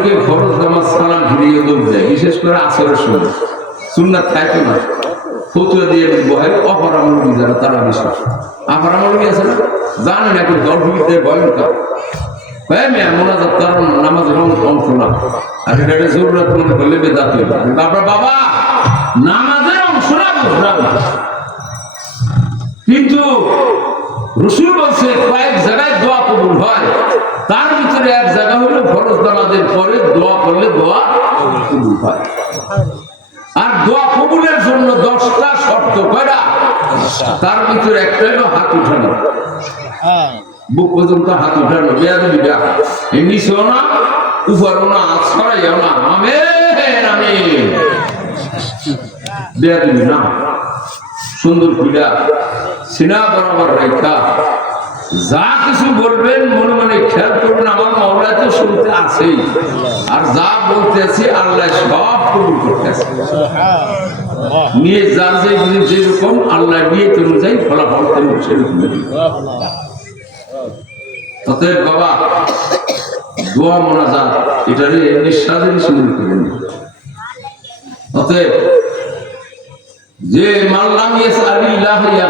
অনেকে ফরজ নামাজ সালাম ফিরিয়ে দৌড় দেয়, বিশেষ করে আসরের সময়। সুন্নাত থাকে না। ফতুয়া দিয়ে যারা, তারা বিশ্বাস আছে না? জানেন এখন ভয়ঙ্কর হ্যাঁ মেয়া, মোনাজাত তার নামাজের অংশ না আর এটা জরুরত মনে করলে বেদাত হইবে আপনার বাবা নামাজের অংশ না কিন্তু বলছে জায়গায় দোয়া কবুল হয় তার ভিতরে এক জায়গা হলো নামাজের পরে দোয়া করলে দোয়া কবুল হয়। আর দোয়া কবুলের জন্য দশটা শর্ত, কয়টা? তার ভিতরে একটা হলো হাত উঠানো। বুক পর্যন্ত হাত উঠানো, বেয়াদবি ডাক এমনি না না না। আমিন বেয়াদবি না। সুন্দর পীড়া সিনা বরাবর রেখা যা কিছু বলবেন মনে মনে খেয়াল করবেন আমার মাওলা তো শুনতে আছেই। আর যা বলতেছি আল্লাহ সব কবুল করতেছে নিয়ে যার যে জিনিস যেরকম আল্লাহ নিয়ে অনুযায়ী ফলাফল তেমন সেরকম অতএব বাবা দোয়া মোনাজাত এটারে নিঃশ্বাসের শুরু করেন। অতএব যে মাল্লাম ইয়াসআলিল্লাহ ইয়াগজিব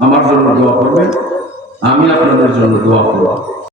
আমার জন্য দোয়া করবেন আমি আপনাদের জন্য দোয়া করব।